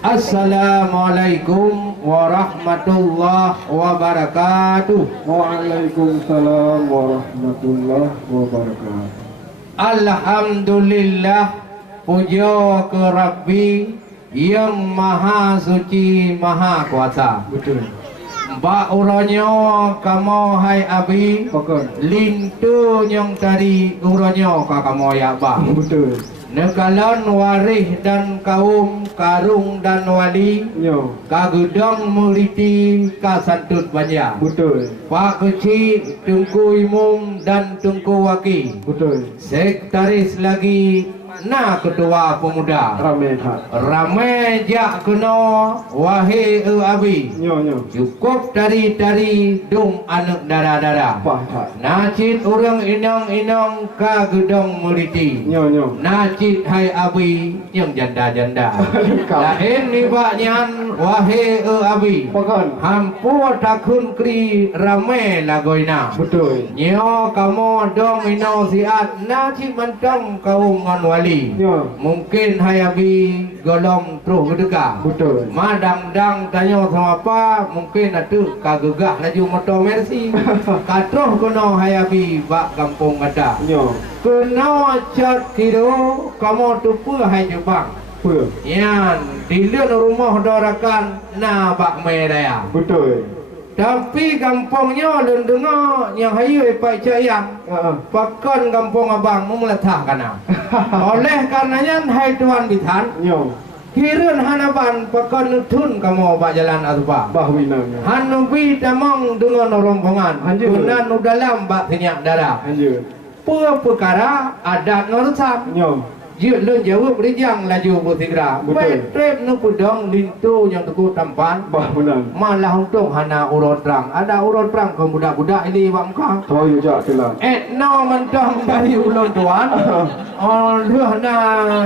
Assalamualaikum warahmatullahi wabarakatuh. Waalaikumsalam warahmatullahi wabarakatuh. Alhamdulillah, puja ke Rabbi yang maha suci maha kuasa. Betul. Ba uronyo kamu hai abi Pokok. lintu yang tadi uronyo ka kamu ya ba. Betul. Nekalan warih dan kaum karung dan wali Yo. kagudang meliti kasantut banyak. Betul. Pak kecil tungku imum dan tungku waki. Betul. Sekretaris lagi na ketua pemuda. Ramai hak. Ramai jak kena wahai abi. Yo. Cukup dari dum anak dara-dara. Apa hak? Nacit orang inang-inang ka gedong meliti. Yo. Nacit hai abi yang janda-janda. Kau. Lain ni baknyan wahai abi. Pokok. Hampur takun kri ramai lagoina. Betul. Nyo kamu dong ino siat nacit mentang kaum ngan wali. Yo. Mungkin hai abi golong terus gedega. Betul. Madang-dang tanya sama apa, mungkin atu kagegah laju motor Mercy. Katroh kena hayabi bak kampung ada. Yo. Kena cat kiro kamu tupu hai Jepang. Apa? Yan, dileun rumah dorakan na bak meraya. Betul. Tapi kampungnya lun dengar yang hayu ipai cayang. Pakon kampung abang memeletah kana. Oleh karenanya hai tuan bitan. Yo. Kirun hanaban pakon nutun kamu bak jalan atuba. Bahwinanya. Hanubi tamang dengan rombongan. Anjir. Kunan nu dalam bak tinyak darah. Anjir. Perkara adat norusam. Yo. Jut lun jawab rijang laju bertigra. Betul. Trep nu pudong lintu yang teku tampan. Bahwinanya. Malah untung hana urut perang. Ada urut perang ke budak-budak ini bak muka. Tahu yo jak telah. No mentang dari ulun tuan. Oh, lu na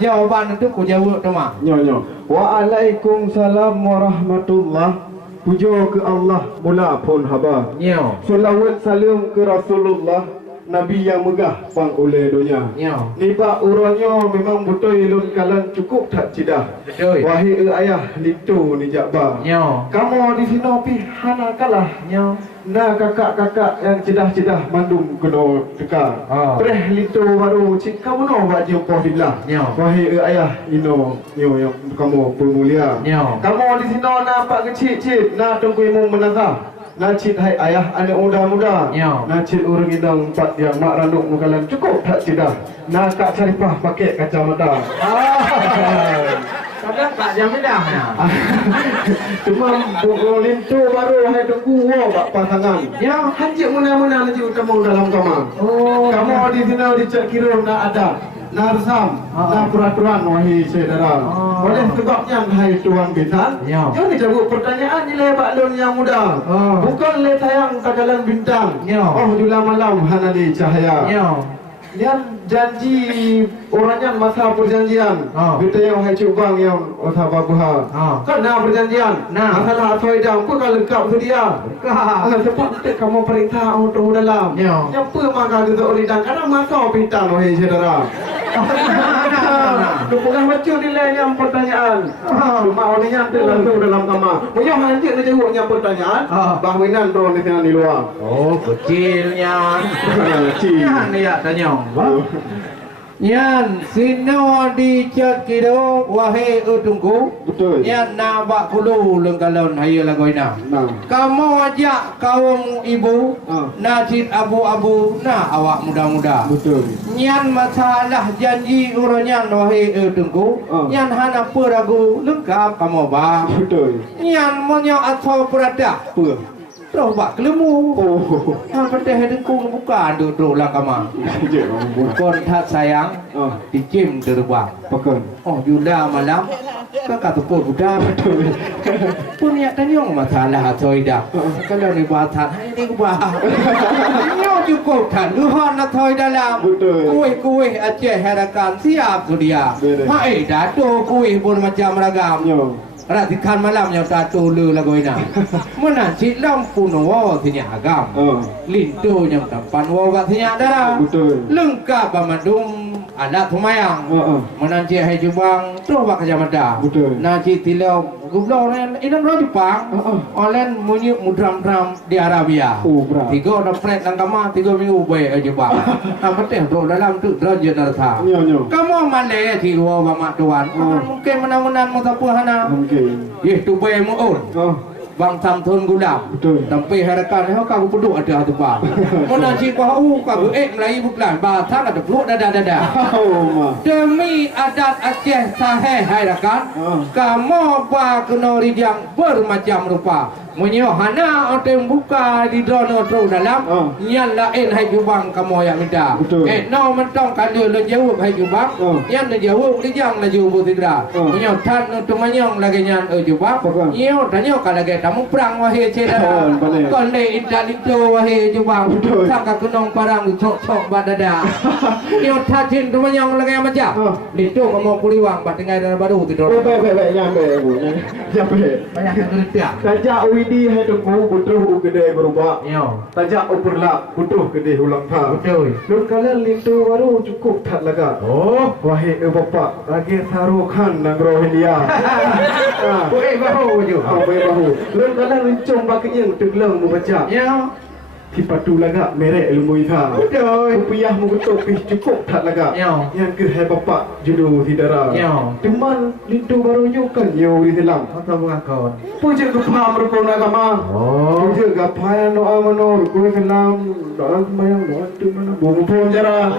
jawaban itu ku jawab tu mah. Yo. Waalaikumsalam warahmatullahi. Puja ke Allah mula pun haba. Nyo. Salawat salam ke Rasulullah, Nabi yang megah pang oleh dunia. Nyo. Ni bak urangnya memang betul ilun kalan cukup tak cidah. Betul. Wahai ayah litu ni jakba. Nyo. Kamu di sini pi hana kalah. Nyo. Nah kakak-kakak yang cidah-cidah mandum kena tekar. Preh litu baru cik kamu no bak jumpa billah. Nyo. Wahai ayah ino yang kamu bermulia. Nyo. Kamu di sini nampak kecil-kecil nak tunggu imu menazah. Nacit hai ayah anak muda-muda. Yo. Nacit orang indang empat yang mak randuk mukalan cukup tak cidah. Nak kak caripah pakai kacamata. Kadang tak jamin dah. Cuma boleh tu baru hai tunggu bak pasangan. Ya. Hancik muna-muna lagi kamu dalam kamar. Oh. Kamu di sini dicek kira nak ada. Nak resam, nak peraturan wahai saudara. Oleh sebabnya hai tuan bintang. Ya. Jangan jawab pertanyaan nilai baklon yang muda. Bukan le tayang tagalan bintang. Ya. Oh jula malam hanali cahaya. Ya. Yang janji orangnya masa perjanjian. Kita yang hai cubang yang otaba buha. Kan nak perjanjian. Masalah atoida apa kalau lengkap sedia. Sebab kamu perintah untuk dalam. Ya. Yang apa maka kita orang karena masa bintang wahai saudara. Bukan macam nilainya pertanyaan. Cuma orangnya nanti langsung dalam kamar. Punya nanti dia jawabnya pertanyaan. Bahwinan tu di sana di luar. Oh, kecilnya. Kecil. Yan dia tanya. Yan sino di cat kiro wahai utungku. Betul. Yan na bak kulu lengkalon hayu lagoina. Nah. Kamu ajak kaum ibu nacit abu-abu na awak muda-muda. Betul. Nyan masalah janji uronyan wahai utungku. Nyan hana peragu lengkap kamu ba. Betul. Nyan monyo atau perada. Apa? Terus bak kelemu. Oh. Yang penting hidungku buka duduk lah kamu. Sejak kamu. Kon tak sayang. Dicim terbang. Pakai. Oh jula malam. Kakak tepuk budak. Punya tanyong masalah atoida. Kalau ni bahan ini bah. Nyo cukup tan. Luhan atoi dalam. Betul. Kuih-kuih Aceh herakan siap tu dia. Hai dato kuih pun macam ragam. Nyo. Ratikan malam yang satu lu lagoina. Mana cik lampu nawa tinya agam. Lintu yang tampan wawa tinya darah. Betul. Lengkap amadum Anak tumayang. Menanci hai Jubang tu bak Jamada. Betul. Nanti tilau gublo inan ro Jepang. Olen munyi mudram-dram di Arabia. Oh, berat. 3 dapat nang kama 3 minggu bae Jepang. Penting tu dalam tu derajat narta. Nyo. Kamu male ti ro bamak tuan. Mungkin menamunan mo tapuhana. Mungkin. Ye tu bae mo on. Bang tam thun gulab. Betul. Tapi harakan he ka puduk ada tu ba. Mun ci pa ka Melayu bukan ba thang ada peluk dada. Oh, Demi adat Aceh Saheh hai rakan. Kamu ba kena ridang bermacam rupa. Munyo hana otem buka di dono tru dalam nyan lain hai jubang kamu yang minta. No mentong kalau le jawab hai jubang. Yan le jawab di jang la jawab tidra. Munyo tan tu manyong lagi nyan jubang. Nyo tanyo ka lagi tamu perang wahai cedera. Kon le intalito wahai jubang. Saka kenong parang cok-cok badada. Nyo tajin tu manyong lagi macam. Itu kamu kuliwang bat dengai baru tidur. Baik nyampe bu. Nyampe. Banyak yang kerja. Tajak Widi hai tunggu butuh gede berubah. Tajak uperla butuh gede ulang ta. Betul. Lun kalian lintu baru cukup tak laga. Wahai bapak lagi taruhkan nang rohilia. Boleh bahu je. Boleh bahu. Lun kalian rencong bakinya teglang membaca. Tipatu laga merek ilmu ita. Betul. Rupiah mengutuk cukup tak laga. Yang ke hai bapak judo tidara. Teman lintu baru nyukan yo di dalam. Kata mengakon. Puja kepam rukun agama. Puja gapayan doa mano rukun dalam doa mayang doa tu mana bumpun cara.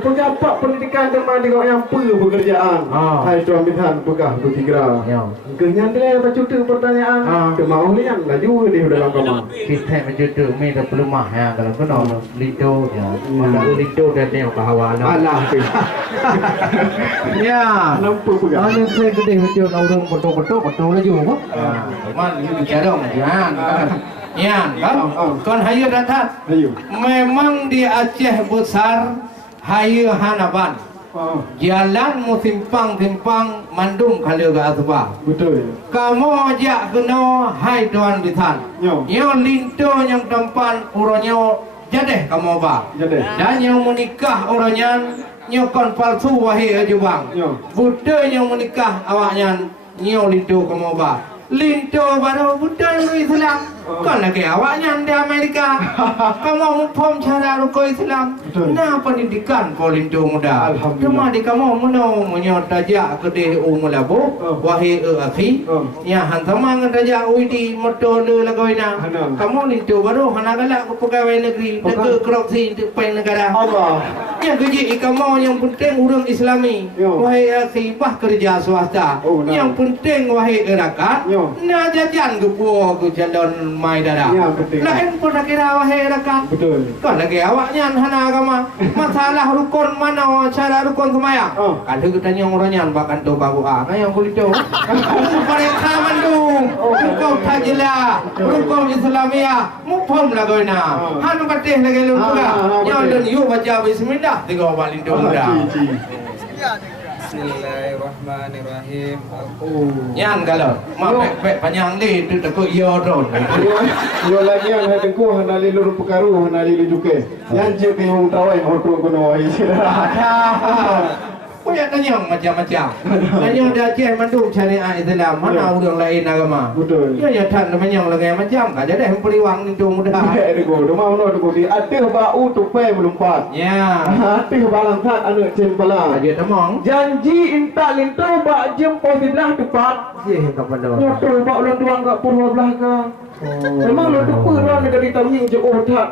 Puja apa pendidikan teman dengan yang pekerjaan. Hai tuan bitan pegah bertigra. Kenyan dia baca tu pertanyaan. Kemau ni yang laju di dalam agama. Kita menjudul minta pelumah ya kalau kena lido ya. Mana lido dan yang kahawan. Alah. Ya. Nampak pegah. Ana saya gede betul orang betul laju apa? Man ini jarang jangan. Ya, kan hayu datang. Hayu. Memang di Aceh besar hayu hanaban. Jalan mu timpang mandum kalau ke atba. Betul. Kamu ajak kena hai tuan bitan. Yo linto yang tempan uronyo jadeh kamu ba. Jadeh. Dan yang menikah uronyan nyokon palsu wahai ajubang. Buddha yang menikah awaknya nyo linto kamu ba. Linto baru Buddha Islam. Kan lagi awaknya di Amerika. Kamu pom cara rukun Islam. Nah pendidikan polinto muda. Cuma di kamu meno menyot tajak kedih umulabu wahai akhi. Ya hantamang tajak uidi motor le lagoina. Kamu linto baru hana galak pegawai negeri negeri korupsi untuk pen negara. Allah. Yang gaji kamu yang penting urang Islami. Wahai akhi bah kerja swasta. Yang penting wahai rakyat. Nah jajan gepo ke jalan mai dada. Lain pun nak kira wahai rakan. Betul. Kan lagi awaknya hana agama. Masalah rukun mana cara rukun semayang. Kalau kita yang orangnya bahkan tu babu ah, yang kulit tu. Mereka mandung. Rukun tajila, rukun Islamia, mupom lagu na. Hanu patih lagi lu juga. Yang dan you baca Bismillah tiga balik tu muda. Bismillahirrahmanirrahim. Yan kalau mak pek panjang ni tu takut yo drone. Yo lagi yang hai tengku hana lilu perkaru hana lilu juke. Yang je ke wong tawai motor kono ai sira. Banyak tanya macam-macam. Tanya di Aceh mandung syariat Islam mana orang lain agama. Betul. Ya tan namanya lagi macam kan jadi periwang ni tu mudah. Ada go, rumah mana tu di atih bau tu pe melumpat. Ya. Atih balang kat anu cen pala. Dia temong. Janji inta lintu ba jem posibelah tepat. Ye kepada. Ya tu ba ulang tuang kat purwa belah ka. Memang lu tu purwa negeri taming je tak.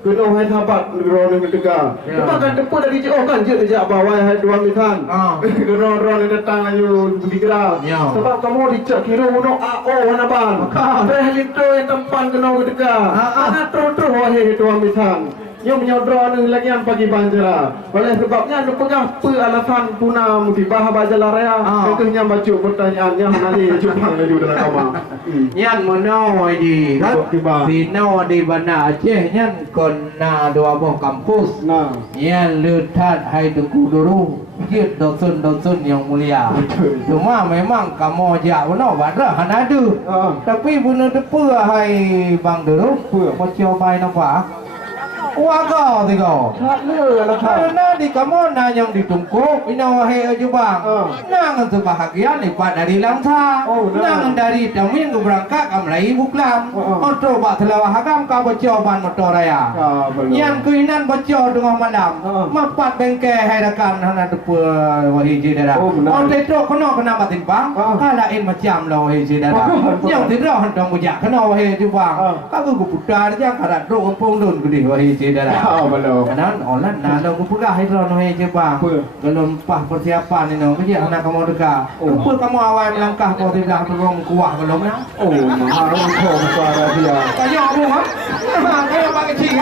Kena hai sahabat negara ni tegak. Sebab kan depa dari jauh kan je sejak bawah hai dua misan. Kena orang datang ayu bergerak. Sebab kamu dicak kira ono AO hanaban. Beh lintu yang tempan kena tegak. Ana terus wahai dua misan. Yo menyodra ni lagi yang pagi banjara. Oleh sebabnya anu pegang pe alasan puna musibah bajala raya. Contohnya baca pertanyaannya nanti cuba lagi dalam kamar. Nyan mono di kan. Sino di Banda Aceh nyan kona dua buah kampus. Nyan letat hai tuku dulu. Jid dosun yang mulia. Cuma memang kamu ajak mono badra hanadu. Tapi bunuh depa hai bang dulu. Kau coba apa? Waga tiga. Tak le lah tak. Karena di kamu na yang ditungkuk, ina wahai juga. Nang untuk bahagia lipat dari langsa. Nang dari damin ke berangkat kamlai buklam. Untuk bak telawah hakam kau baca ban motor raya. Yang kuinan baca tengah malam. Mapat bengke hai rakan hana depa wahai jidara. Onte tu kena batin bang. Kalain macam lah wahai jidara. Yang tidak hendak bujak kena wahai juga. Kau ku putar yang karat do kampung dun gede wahai jidara. Kanan online nah lo pegah itu no hei coba. Belum pah persiapan ini no. Kerja anak kamu dekat. Kumpul kamu awal melangkah kau tidak belum kuah belum na. Oh, harus kau suara dia. Kayak apa ha? Kayak pakai cing.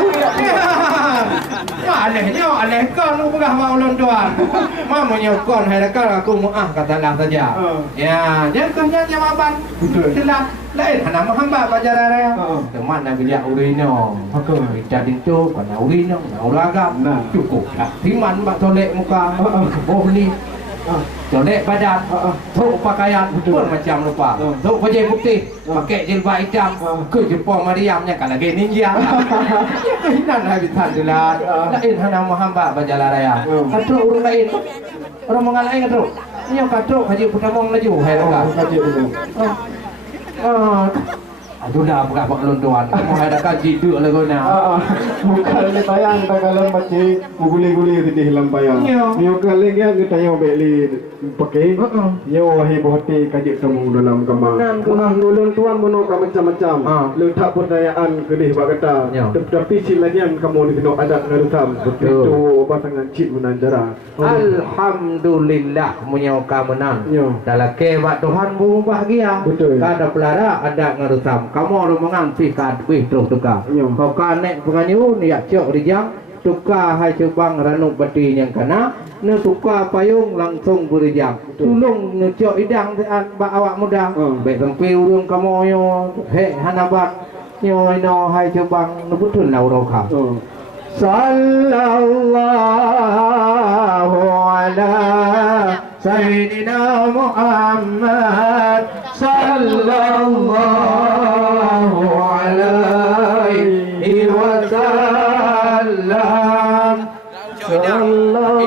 Aleh kau nu pegah mau londoan. Mama nyokon hai dekat aku mau kata lah saja. Ya, dia kerja jawaban. Jelas. Lain anak Muhammad baca raya. Teman nak bilik urino. Jadi tu kan urino, uragam. Cukup lah. Timan bak tolek muka. Boleh. Tolek badan. Tok pakaian pun macam lupa. Tok baju putih, pakai jilbab hitam. Ke Jepang Mariamnya kan lagi ninja. Kehinan habitan jelas. Lain anak Muhammad baca raya. Kata urang lain. Orang mengalai kata. Ini kata haji pertama laju hai dah. Aduh dah bukan buat londoan. Mau ada kaji duk lah kau nak. Bukan le tayang tak kalau baca guli-guli di lampayang. Ni kalau dia kita yang beli pakai. Yo wahai bohati kaji temu dalam kamar. Kunang dulun tuan mono macam-macam. Letak perdayaan kedih bak kata. Tapi si median kamu ni kena adat ngarutam. Itu pasangan cip menanjara. Alhamdulillah menyauka menang. Dalam kebat Tuhan bu bahagia. Kada pelara ada ngarutam. Kamu orang mengantikan wih terus tukar. Kau kanek penganyu ni ya cok dijang tukar hai cubang ranuk beti yang kena ne tukar payung langsung berijang. Tulung ne cok idang ba awak muda. Baik sampai urung kamu yo he hanabat yo ino hai cubang ne betul lah urang. Sallallahu ala Sayyidina Muhammad sallallahu alaihi wasallam. Sallallahu